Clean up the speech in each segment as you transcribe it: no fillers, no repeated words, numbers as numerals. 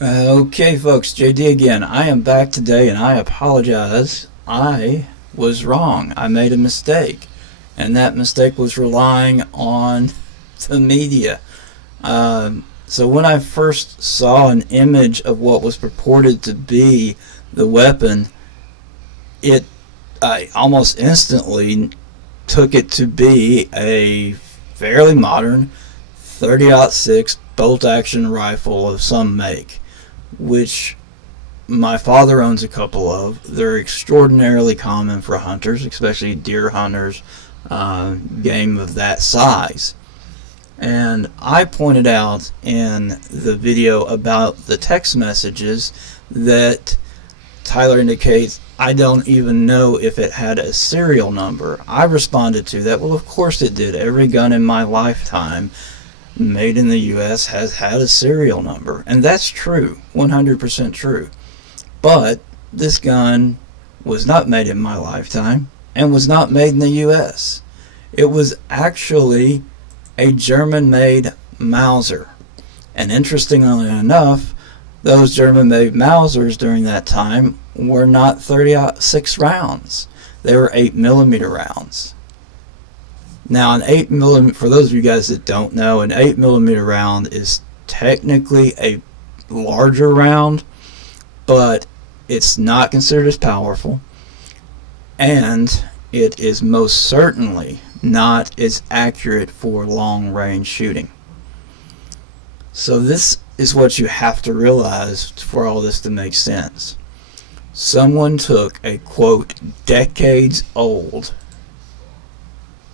Okay, folks, JD again. I am back today and I apologize. I was wrong. I made a mistake. And that mistake was relying on the media. So when I first saw an image of what was purported to be the weapon, I almost instantly took it to be a fairly modern 30-06 bolt-action rifle of some make, which my father owns a couple of. They're extraordinarily common for hunters, especially deer hunters, game of that size. And I pointed out in the video about the text messages that Tyler indicates I don't even know if it had a serial number. I responded to that, well, of course it did. Every gun in my lifetime made in the US has had a serial number, and that's true, 100% true. But this gun was not made in my lifetime and was not made in the US. It was actually a German-made Mauser, and interestingly enough, those German-made Mausers during that time were not 30-06 rounds. They were 8mm rounds. Now, an 8mm, for those of you guys that don't know, an 8mm round is technically a larger round, but it's not considered as powerful, and it is most certainly not as accurate for long-range shooting. So this is what you have to realize for all this to make sense. Someone took a, quote, decades old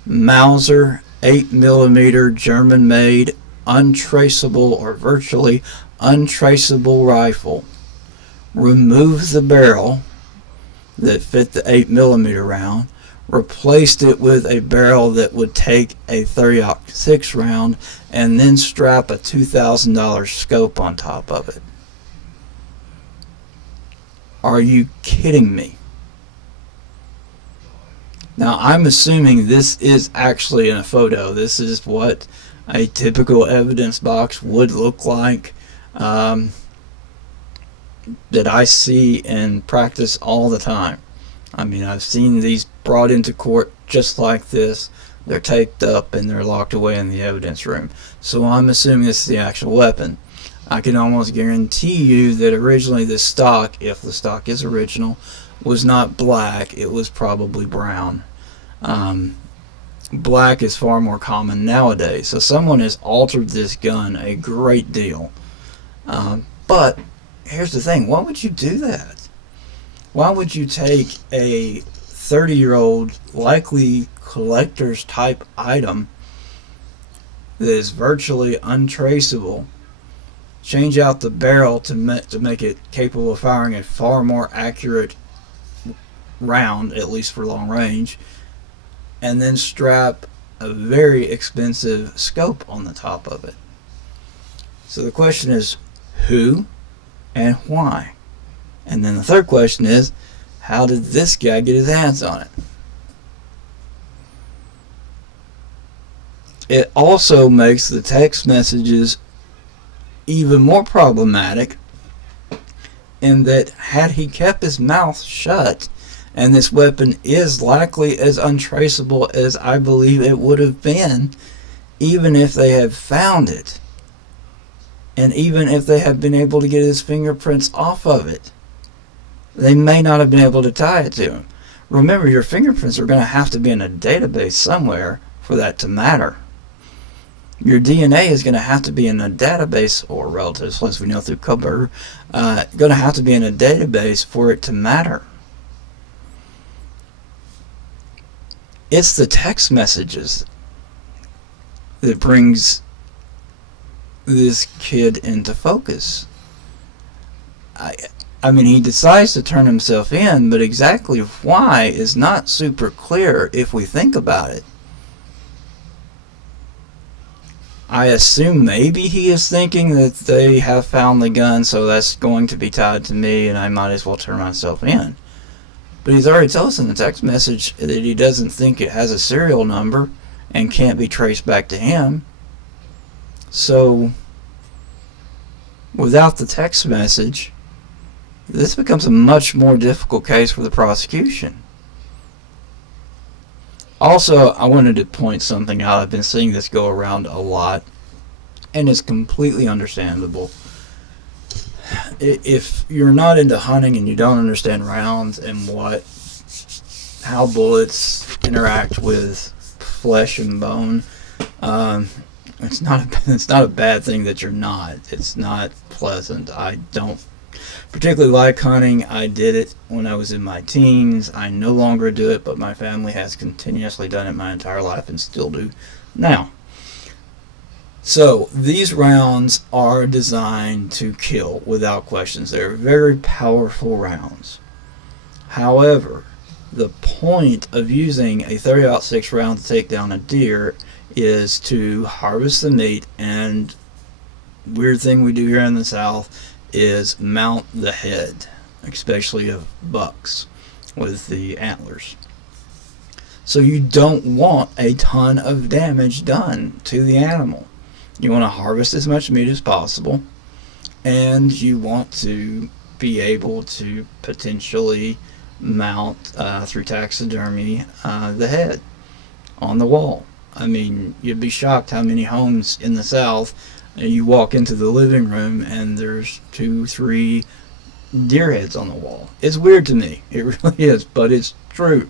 Mauser 8mm German-made untraceable or virtually untraceable rifle, removed the barrel that fit the 8mm round, replaced it with a barrel that would take a 30-06 round, and then strap a $2,000 scope on top of it. Are you kidding me? Now, I'm assuming this is actually in a photo. This is what a typical evidence box would look like, that I see in practice all the time. I mean, I've seen these brought into court just like this. They're taped up and they're locked away in the evidence room. So I'm assuming this is the actual weapon. I can almost guarantee you that originally the stock, if the stock is original, was not black. It was probably brown. Black is far more common nowadays. So someone has altered this gun a great deal. But here's the thing. Why would you do that? Why would you take a 30-year-old, likely collector's type item that is virtually untraceable, change out the barrel to make it capable of firing a far more accurate round, at least for long range, and then strap a very expensive scope on the top of it? So the question is, who and why? And then the third question is, how did this guy get his hands on it? It also makes the text messages even more problematic in that had he kept his mouth shut, and this weapon is likely as untraceable as I believe it would have been, even if they had found it, and even if they had been able to get his fingerprints off of it, they may not have been able to tie it to him. Remember, your fingerprints are going to have to be in a database somewhere for that to matter. Your DNA is going to have to be in a database, or relatives, as we know through Cooper, going to have to be in a database for it to matter. It's the text messages that brings this kid into focus. I mean, he decides to turn himself in, but exactly why is not super clear if we think about it. I assume maybe he is thinking that they have found the gun, so that's going to be tied to me, and I might as well turn myself in. But he's already told us in the text message that he doesn't think it has a serial number and can't be traced back to him. So Without the text message, this becomes a much more difficult case for the prosecution. Also, I wanted to point something out. I've been seeing this go around a lot, and it's completely understandable. If you're not into hunting and you don't understand rounds and how bullets interact with flesh and bone, it's not a bad thing that you're not. It's not pleasant. I don't particularly like hunting. I did it when I was in my teens. I no longer do it, but my family has continuously done it my entire life and still do now. So these rounds are designed to kill without questions. They're very powerful rounds. However, the point of using a 30-06 round to take down a deer is to harvest the meat, and weird thing we do here in the South is mount the head, especially of bucks with the antlers. So you don't want a ton of damage done to the animal. You want to harvest as much meat as possible, and you want to be able to potentially mount through taxidermy the head on the wall. I mean, you'd be shocked how many homes in the South you walk into the living room and there's 2-3 deer heads on the wall. It's weird to me. It really is, but it's true.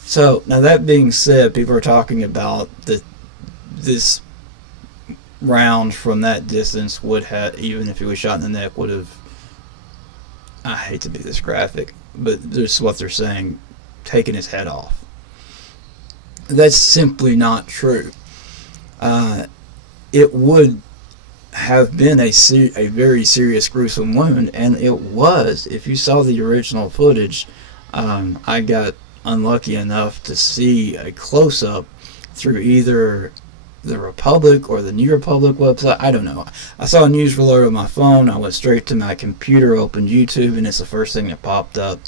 So now that being said, people are talking about this round from that distance would have, even if he was shot in the neck, would have, I hate to be this graphic, but this is what they're saying, taken his head off. That's simply not true. It would have been a very serious, gruesome wound, and it was. If you saw the original footage, I got unlucky enough to see a close-up through either the Republic or the New Republic website. I don't know. I saw a news alert on my phone. I went straight to my computer, opened YouTube, and it's the first thing that popped up.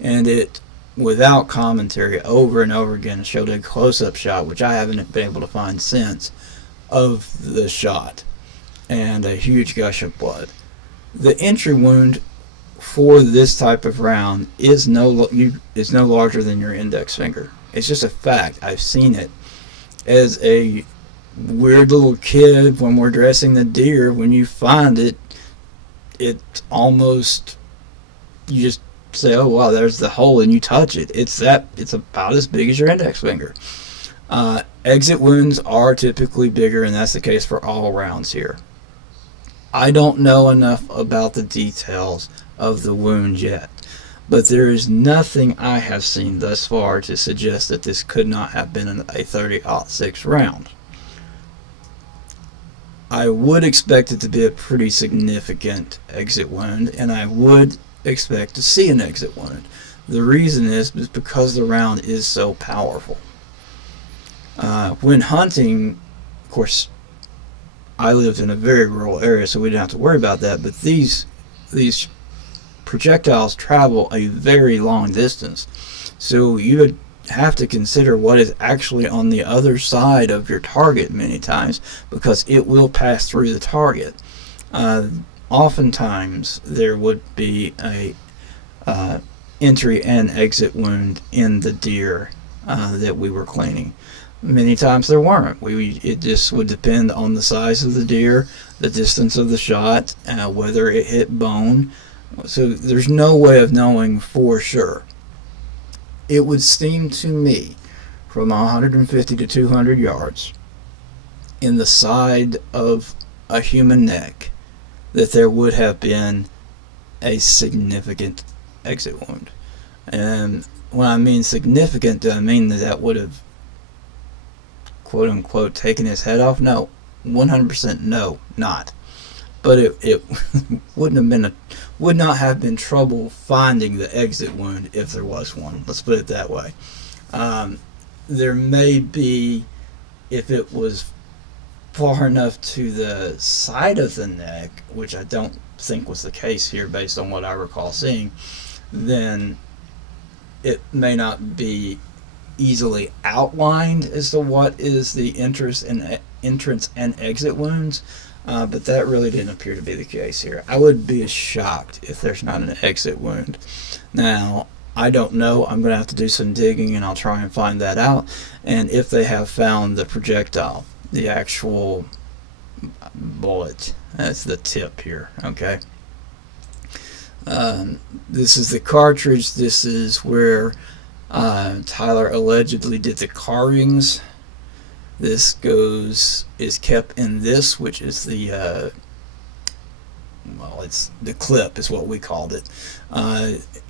And it, without commentary, over and over again, showed a close-up shot, which I haven't been able to find since, of the shot, and a huge gush of blood. The entry wound for this type of round is no larger than your index finger. It's just a fact. I've seen it. As a weird little kid, when we're dressing the deer, when you find it, it's almost, you just say, oh wow, there's the hole, and you touch it. It's about as big as your index finger. Exit wounds are typically bigger, and that's the case for all rounds here. I don't know enough about the details of the wound yet, but there is nothing I have seen thus far to suggest that this could not have been a 30-06 round. I would expect it to be a pretty significant exit wound, and I would expect to see an exit wound. The reason is because the round is so powerful. When hunting, of course, I lived in a very rural area, so we didn't have to worry about that, but these projectiles travel a very long distance, so you would have to consider what is actually on the other side of your target many times, because it will pass through the target. Oftentimes there would be a entry and exit wound in the deer that we were cleaning. Many times there weren't. It just would depend on the size of the deer, the distance of the shot, whether it hit bone. So there's no way of knowing for sure. It would seem to me, from 150 to 200 yards, in the side of a human neck, that there would have been a significant exit wound. And when I mean significant, do I mean that would have, quote unquote, taken his head off? No, 100% no, not. But it would not have been trouble finding the exit wound if there was one. Let's put it that way. There may be, if it was far enough to the side of the neck, which I don't think was the case here based on what I recall seeing, then it may not be easily outlined as to what is the entrance and exit wounds. but that really didn't appear to be the case here. I would be shocked if there's not an exit wound. Now, I don't know. I'm going to have to do some digging, and I'll try and find that out. And if they have found the projectile, the actual bullet, that's the tip here, okay? This is the cartridge. This is where Tyler allegedly did the carvings. This is kept in this, which is the well, it's the clip is what we called it.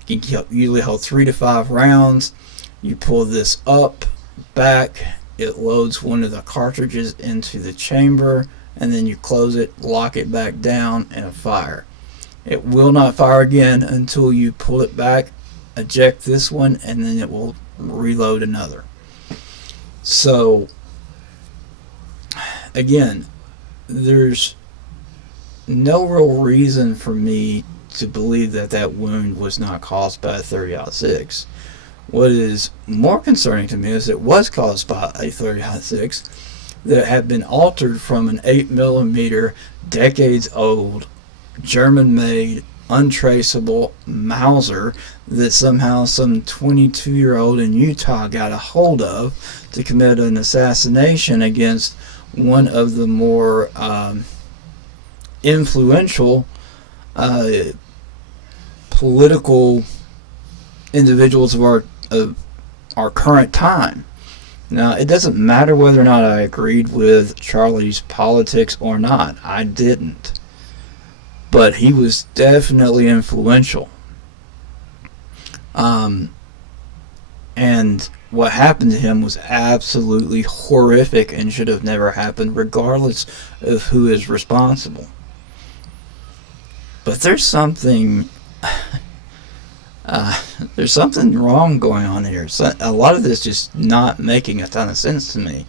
You can usually hold 3 to 5 rounds. You pull this up, back, it loads one of the cartridges into the chamber, and then you close it, lock it back down, and fire. It will not fire again until you pull it back, eject this one, and then it will reload another. So again, there's no real reason for me to believe that that wound was not caused by a 30-06. What is more concerning to me is it was caused by a 30-06 that had been altered from an 8mm, decades old, German-made, untraceable Mauser that somehow some 22-year-old in Utah got a hold of to commit an assassination against one of the more influential political individuals of our current time. Now, it doesn't matter whether or not I agreed with Charlie's politics or not. I didn't. But he was definitely influential. And what happened to him was absolutely horrific and should have never happened, regardless of who is responsible. But there's something wrong going on here. So a lot of this just not making a ton of sense to me.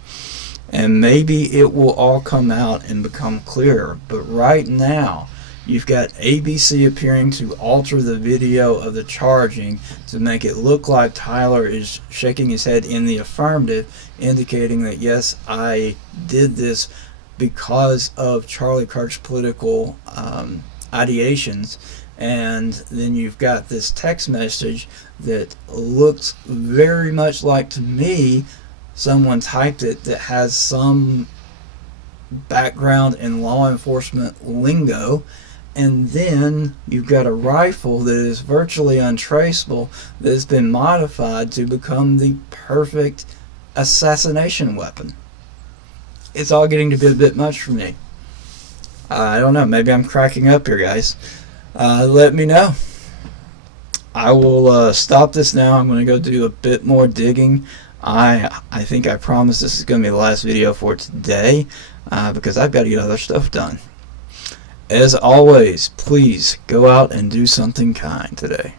And maybe it will all come out and become clearer. But right now, you've got ABC appearing to alter the video of the charging to make it look like Tyler is shaking his head in the affirmative, indicating that yes, I did this because of Charlie Kirk's political ideations. And then you've got this text message that looks very much like, to me, someone typed it that has some background in law enforcement lingo. And then you've got a rifle that is virtually untraceable that has been modified to become the perfect assassination weapon. It's all getting to be a bit much for me. I don't know, maybe I'm cracking up here, guys. Let me know. I will stop this now. I'm going to go do a bit more digging. I think I promise this is going to be the last video for today because I've got to get other stuff done. As always, please go out and do something kind today.